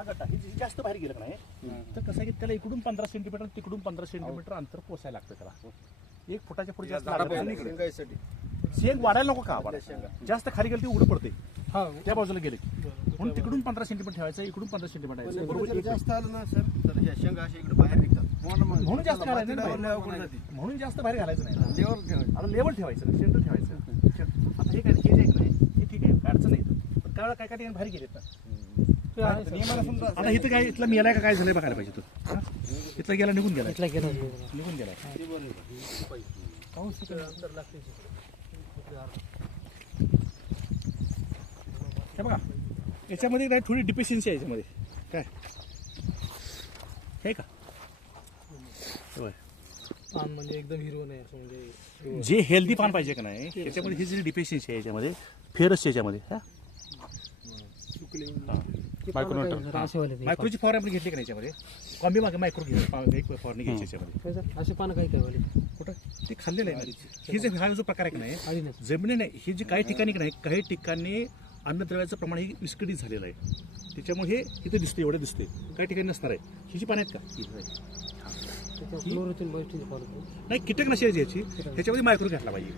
हा गट्टा हे जे जास्त बाहेर गेलं का नाही तर कसं आहे की त्याला इकडून पंधरा सेंटीमीटर तिकडून पंधरा सेंटीमीटर अंतर पोसायला लागतं त्याला. एक फुटाच्या पुढे जास्त लागत नाही. शेंग वाढायला नको का? वाढायला? जास्त खाली गेलं ते उघड पडते हा. त्या बाजूला गेले. की. म्हणून तिकडून पंधरा सेंटीमीटर ठेवायचं इकडून पंधरा सेंटीमीटर ठेवायचं. बरोबर एक जास्त आलं ना सर तर ह्या शेंगा अशा इकडे बाहेर निघतात. म्हणून जास्त घालायचं नाही. बाहेर. म्हणून जास्त बाहेर घालायचं नाही. लेवल ठेवायचं. आता लेवल ठेवायचं सेंटर ठेवायचं. आता हे काय हे जे आहे की नाही हे ठीक आहे काय अडचण नाही. पण काय काय ठिकाणी बाहेर गेलेत ना आता इथं काय इथला मेलाय का काय झालंय बघायला पाहिजे तो हा? इथला गेला निघून गेला इथला गेला निघून लागते हे बघा याच्यामध्ये काय थोडी डिफिशियन्सी आहे याच्यामध्ये काय हे का. पान म्हणजे एकदम हिरवं नाही असं म्हणजे जे हेल्दी पान पाहिजे का नाही त्याच्यामध्ये ही जी डिफिशियन्सी आहे याच्यामध्ये फेरस याच्यामध्ये हा? हा. मायक्रोमीटर. मायक्रोची फवारणी आपण घेतली का नाही याच्यामध्ये? कमी मागे मायक्रो एक फवारणी घ्यायची याच्यामध्ये? असे पानं काही काय वाले? कुठं? ते खाल्लेलं आहे ना. हे जे हा जो प्रकार आहे का नाही जमिनी नाही ही जी काही ठिकाणी का नाही काही ठिकाणी अन्नद्रव्याचं प्रमाण हे विस्कळीत झालेलं आहे. त्याच्यामुळे हे इथं दिसते एवढं दिसते काही ठिकाणी नसणार आहे. ही जी पाणी आहेत का? ही. पानं नाही कीटकनाशक याची. ह्याच्यामध्ये मायक्रो घातला पाहिजे.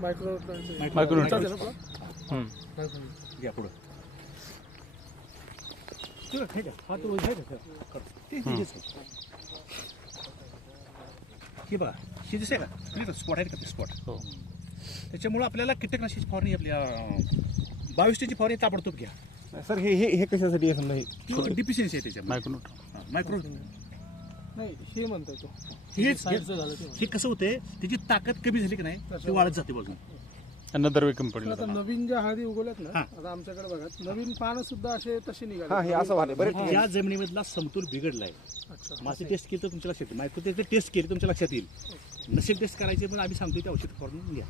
मायक्रो मायक्रो मायक्रो घ्या पुढं. ठीक आहे, ठीक आहे. हा तो रोज आहे का? कर. ते हे आहे. बघा हे दिसते का स्पॉट आहेत का ते स्पॉट त्याच्यामुळं आपल्याला कीटकनाशकाची फवारणी आपल्या बावीसची फवारणी ताबडतोब घ्या सर हे हे हे कशासाठी आहे समजा हे डिफिशियन्सी आहे त्याच्यामध्ये मायक्रोन्यूट्रॉन मायक्रो नाही हे म्हणतोय तो हे कसं होते त्याची ताकद कमी झाली की नाही ती वाढत जाते बाजून त्यांना. पडले आता नवीन ज्या हळदी उगवल्यात ना. आता आमच्याकडे बघा नवीन पानं सुद्धा असे तसे हा निघाले. हे असं बरेच या जमिनीमधला समतोल बिघडलाय. अच्छा. मासे टेस्ट केली तर तुमच्या लक्षात येईल. मायक्रो टेस्ट टेस्ट केली तुमच्या लक्षात येईल. नसेल टेस्ट करायचे पण आम्ही सांगतो ते औषध फवारून घ्या.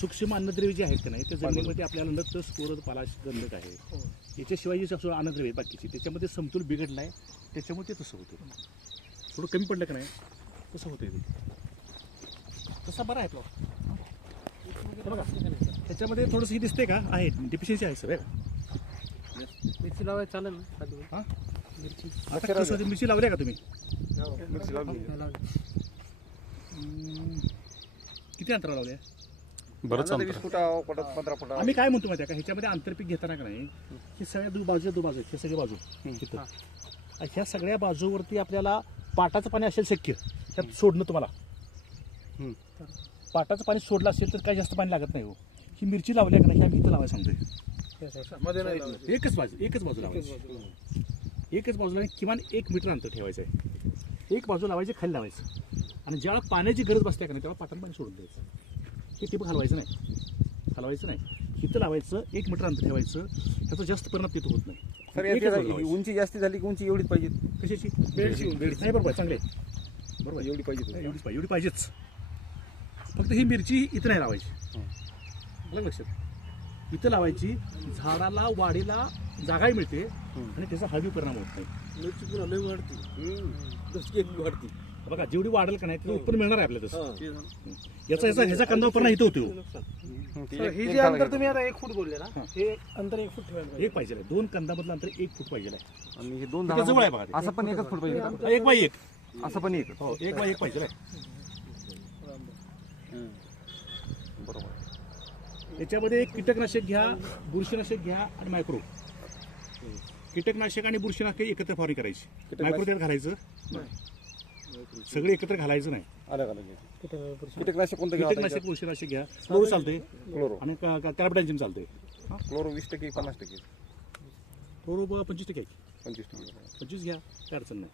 सूक्ष्म अन्नद्रव्य जे आहेत का नाही त्या जमिनीमध्ये आपल्याला नत स्कोर पालाश गंधक आहे. हो. याच्याशिवाय जे सगळं अन्नद्रव्य आहेत बाकीचे त्याच्यामध्ये समतोल बिघडलाय. त्याच्यामुळे ते तसं होतं थोडं कमी पडलं का नाही तसं होतंय ते. तसा बरा आहे प्लॉट बघा. त्याच्यामध्ये थोडंसं हे दिसते का? आहे. डिफिशियन्सी आहे सर मिरची लावायला चालेल ना? हा? मिरची. आता कसं होतं, मिरची लावल्या का तुम्ही? मिरची लावली. हा, किती अंतर लावले बरंच अंदाजे अंतर. वीस फुटा पडत पंधरा फुटा. आम्ही काय म्हणतो माहिती आहे का? ह्याच्यामध्ये आंतरपीक घेताना का नाही ही सगळ्या दु बाजू दु बाजू हे सगळे बाजू. ह्या सगळ्या बाजूवरती आपल्याला पाटाचं पाणी असेल शक्य त्यात सोडणं तुम्हाला. पाटाचं पाणी सोडलं असेल तर काही जास्त पाणी लागत नाही हो. ही मिरची लावली का नाही आम्ही इथं लावायला सांगतोय. एकच बाजू एकच बाजू एकच लावायची. बाजू. एकच बाजूला किमान एक मीटर अंतर ठेवायचं आहे. एक बाजू लावायची खाली लावायचं. आणि ज्यावेळेला पाण्याची गरज बसते का नाही तेव्हा पाटानं पाणी सोडून द्यायचं. हे टिप हलवायचं नाही. हलवायचं नाही. इथं लावायचं एक मीटर अंतर ठेवायचं. त्याचा जास्त परिणाम तिथं होत नाही. सर. उंची जास्ती झाली की उंची एवढीच पाहिजे? कशाची? बेडची. नाही बरोबर चांगले. बरोबर. एवढी पाहिजे. एवढीच पाहिजे एवढी पाहिजेच. फक्त ही मिरची इथं नाही लावायची. आलं लक्षात इथं लावायची झाडाला वाढीला जागाही मिळते आणि त्याचा हळवी परिणाम होत नाही. मिरची पुन्हा लई वाढते. वाढते. बघा जेवढी वाढेल का नाही त्याचं उत्पन्न मिळणार आहे आपल्याला तसं. याचा याचा ह्याचा कंदा परिणाम इथं होतो. हे. जे अंतर तुम्ही आता एक फूट बोलले ना हे. अंतर एक फूट ठेवायला पाहिजे. एक पाहिजे. दोन कंदामधलं अंतर एक फूट पाहिजे आहे. आणि हे दोन जवळ आहे बघा ते. असं पण एकच फुट पाहिजे? एक बाय एक. असं पण एक. हो एक बाय एक पाहिजे. बरोबर. याच्यामध्ये एक कीटकनाशक घ्या बुरशीनाशक घ्या आणि मायक्रो कीटकनाशक आणि बुरशीनाशक एकत्र फवारणी करायची. मायक्रो त्यात घालायचं. सगळे एकत्र घालायचं नाही. अलग अलग आहे. कुठं पुरुष- कीटकनाशक कोणतं घ्यावं कीटकनाशक बुरशीनाशक घ्या. क्लोरो चालते क्लोरो आणि कार्बडायझिम चालते क्लोरो वीस टक्के पन्नास टक्के. क्लोरो पंचवीस टक्के आहे. पंचवीस टक्के. पंचवीस घ्या काय अडचण नाही.